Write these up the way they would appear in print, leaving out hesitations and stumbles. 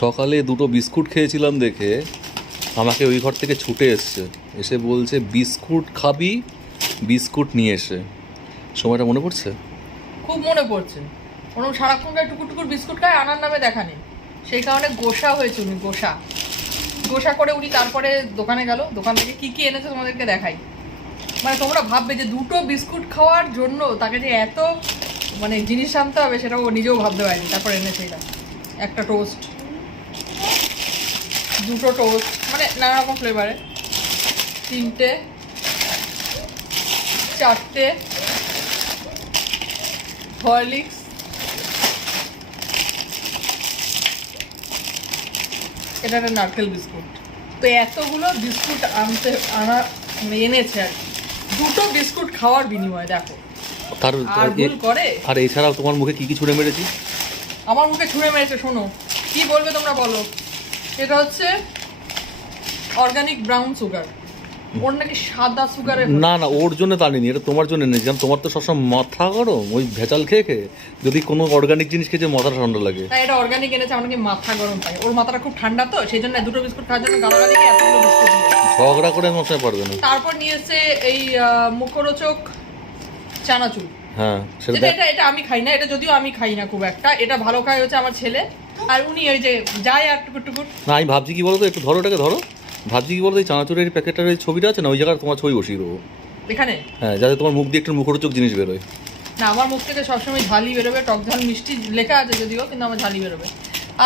সকালে দুটো বিস্কুট খেয়েছিলাম দেখে আমাকে ওই ঘর থেকে ছুটে এসে বলছে বিস্কুট খাবি, বিস্কুট নিয়ে এসে। সময়টা মনে পড়ছে? খুব মনে পড়ছে। ওরকম সারাক্ষণ গায়ে টুকুর টুকুর বিস্কুট খায়, আনার নামে দেখা নেই। সেই কারণে গোসা হয়েছে উনি, গোসা করে উনি তারপরে দোকানে গেল। দোকান থেকে কি কি এনেছে তোমাদেরকে দেখাই। মানে তোমরা ভাববে যে দুটো বিস্কুট খাওয়ার জন্য তাকে যে এত মানে জিনিস আনতে হবে সেটা ও নিজেও ভাবতে পারেনি। তারপর এনেছে এটা, একটা টোস্ট, দুটো টোস্ট, মানে নানা রকম ফ্লেভারে, তিনটে, চারটে হরলিক্স, এটা একটা নারকেল বিস্কুট। তো এতগুলো বিস্কুট এনেছে আর দুটো বিস্কুট খাওয়ার বিনিময়ে দেখো আর ভুল করে। আর এছাড়াও তোমার মুখে কি কি ছুঁড়ে মেরেছি? আমার মুখে ছুঁড়ে মেরেছে, শোনো কি বলবে তোমরা বলো। এটা হচ্ছে অর্গানিক ব্রাউন সুগার, ওর নাকি সাদা সুগারে। না না, ওর জন্য তা নিই, এটা তোমার জন্য নিয়েছি। কারণ তোমার তো সবসময় মাথা গরম ওই ভেজাল খেয়ে খেয়ে, যদি কোনো অর্গানিক জিনিস খেয়ে মাথাটা ঠান্ডা লাগে। তাই এটা অর্গানিক এনেছে, আমার নাকি মাথা গরম পায়। ওর মাথাটা খুব ঠান্ডা, তো সেই জন্য দুটো বিস্কুট খাওয়ার জন্য গালাগালি খেয়ে এতগুলো বিস্কুট নিয়েছে। ঝগড়া করে মশাই পারবে না। তারপর নিয়েছে এই মুখরোচক চানাচুর। হ্যাঁ, এটা আমি খাই না, এটা যদিও আমি খাই না খুব একটা। এটা ভালো খায় হচ্ছে আমার ছেলে, আর উনি ওই যে যায় আর টুকুর টুকুর। না, আমি ভাবছি কি বলতো, একটু ধরো এটাকে ধরো। ভাবছি কি বলতো, এই চানাচুরের প্যাকেটটার এই ছবিটা আছে না, ওই জায়গায় তোমার ছবি বসিয়ে দেবো এখানে। হ্যাঁ, যাতে তোমার মুখ দিয়ে একটু মুখরোচক জিনিস বেরোয়। না, আমার মুখ থেকে সবসময় ঝালি বেরোবে, টক ঝাল মিষ্টি লেখা আছে যদিও, কিন্তু আমার ঝালি বেরোবে।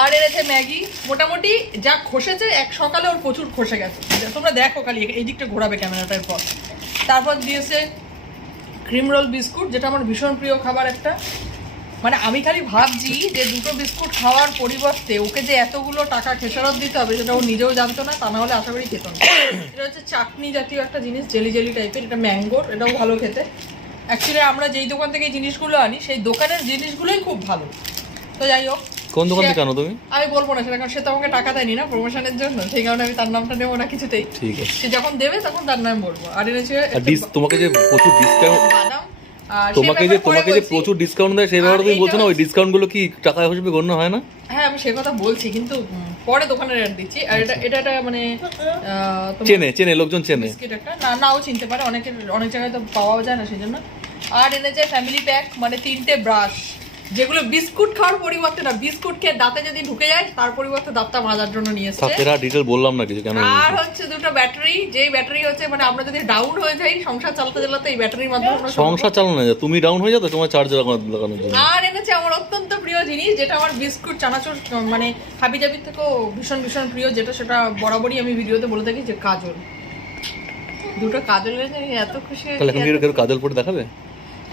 আর এনেছে ম্যাগি, মোটামুটি যা খসেছে এক সকালে ওর প্রচুর খসে গেছে। তোমরা দেখো খালি এই দিকটা ঘোরাবে ক্যামেরাটার পর। তারপর দিয়েছে ক্রিম রোল বিস্কুট, যেটা আমার ভীষণ প্রিয় খাবার একটা। মানে আমি খালি ভাবছি যে দুটো বিস্কুট খাওয়ার পরিবর্তে ওকে যে এতগুলো টাকা খেসারত দিতে হবে সেটা ও নিজেও জানতো না, তা না হলে আশা করি খেত না। এটা হচ্ছে চাটনি জাতীয় একটা জিনিস, জেলি জেলি টাইপের, এটা ম্যাঙ্গোর, এটাও ভালো খেতে। অ্যাকচুয়ালি আমরা যেই দোকান থেকে এই জিনিসগুলো আনি সেই দোকানের জিনিসগুলোই খুব ভালো। তো যাই হোক, কোন দোকান থেকে আনো তুমি? আমি বলবো না সেটা, কারণ সে তো আমাকে টাকা দেয়নি না প্রমোশনের জন্য, সেই কারণে আমি তার নামটা নেবো না কিছুতেই। ঠিক আছে, সে যখন দেবে তখন তার নাম বলবো। আর এনেছে তোমাকে যে প্রচুর ডিসকাউন্ট, বাদাম, তোমাকে যে প্রচুর ডিসকাউন্ট দেয় সেই ব্যাপারে তুমি বলছো না, ওই ডিসকাউন্ট গুলো কি টাকা হিসেবে গণ্য হয় না? হ্যাঁ, আমি সে কথা বলছি, কিন্তু পরে দোকানের অ্যাড দিচ্ছি। আর এটা মানে চেনে লোকজন চেনে, একটা নাও চিনতে পারে, অনেক জায়গায় তো পাওয়াও যায় না সেই জন্য। আর এনেছে ফ্যামিলি প্যাক, মানে 3টে ব্রাশ, যেগুলো বিস্কুট খাওয়ার পরিবর্তে না, বিস্কুট খেয়ে দাঁতে যদি ঢুকে যায় তার পরিবর্তে দাঁতটা মাজার জন্য নিয়ে এসেছে। এরা ডিটেইল বললাম না কিছু কেন। আর হচ্ছে দুটো ব্যাটারি, যেই ব্যাটারি হচ্ছে মানে আমরা যদি ডাউন হয়ে যাই সংসার চালাতে চালাতে এই ব্যাটারির মাধ্যমে আমরা সংসার চালানো যায়, তুমি ডাউন হয়ে যাও তোমার চার্জ লাগানোর জন্য। আর এনেছে আমার অত্যন্ত প্রিয় জিনিস, যেটা আমার বিস্কুট চানাচুর মানে হাবিজাবির থেকেও ভীষণ ভীষণ প্রিয়, যেটা সেটা বরাবরই আমি ভিডিওতে বলে থাকি, যে কাজল। দুটো কাজল এনেছে, আমি এত খুশি হয়েছি। তাহলে এখন কি কাজল পরে দেখাবে?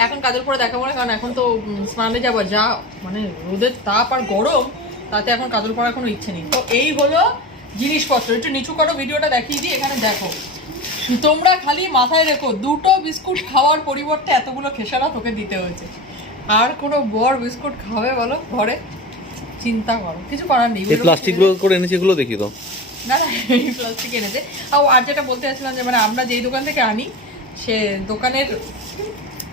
এখন কাজল পরে দেখাবো না, কারণ এখন তো স্নানে যাবো, যা মানে রোদের তাপ আর গরম, তাতে এখন কাজল পরার কোনো ইচ্ছে নেই। তো এই হলো জিনিসপত্র। একটু নিচু করো, ভিডিওটা দেখিয়ে দিই। এখানে দেখো, তোমরা খালি মাথায় রেখো দুটো বিস্কুট খাওয়ার পরিবর্তে এতগুলো খেসারা তোকে দিতে হয়েছে। আর কোনো বড় বিস্কুট খাবে বলো ঘরে? চিন্তা করো, কিছু করার নেই। এই প্লাস্টিক গুলো করে এনেছে, এগুলো দেখি তো। না না, এই প্লাস্টিক এনেছে। আর যেটা বলতে চাইছিলাম, যে মানে আমরা যেই দোকান থেকে আনি, সে দোকানের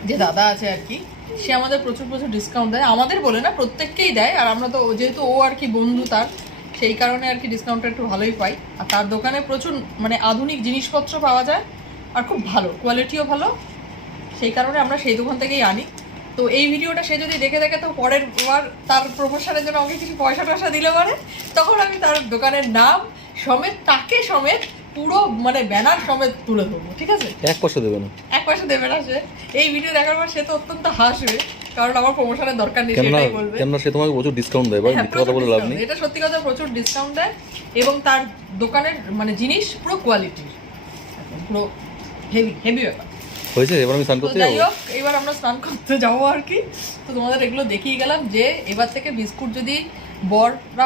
যে দাদা আছে আর কি, সে আমাদের প্রচুর প্রচুর ডিসকাউন্ট দেয়। আমাদের বলে না, প্রত্যেককেই দেয়। আর আমরা তো যেহেতু ও আর কি বন্ধু তার, সেই কারণে আর কি ডিসকাউন্টটা একটু ভালোই পাই। আর তার দোকানে প্রচুর মানে আধুনিক জিনিসপত্র পাওয়া যায়, আর খুব ভালো কোয়ালিটিও ভালো, সেই কারণে আমরা সেই দোকান থেকেই আনি। তো এই ভিডিওটা সে যদি দেখে তো পরের বার তার প্রমোশনের জন্য আমাকে কিছু পয়সা টয়সা দিলে পারে, তখন আমি তার দোকানের নাম সমেত, তাকে সমেত, পুরো মানে ব্যানার সমেত তুলে দেবো, ঠিক আছে? 1 পয়সা দেবে না? 1 পয়সা দেবে না সে। এই ভিডিও দেখার পর সে তো অত্যন্ত হাসবে, কারণ আমার প্রমোশনের দরকার নেই সেটাই বলবে। কেন সে তোমাকে প্রচুর ডিসকাউন্ট দেয় ভাই, মিথ্যা কথা বলে লাভ নেই। এটা সত্যি কথা, প্রচুর ডিসকাউন্ট দেয়, এবং তার দোকানের মানে জিনিস পুরো কোয়ালিটির, পুরো হেভি হেভি ব্যাপার হয়েছে। এবার আমি স্নান করতে যাই হোক, এবার আমরা স্নান করতে যাবো আর কি। তো তোমাদের এগুলো দেখিয়ে গেলাম, যে এবার থেকে বিস্কুট যদি বড়রা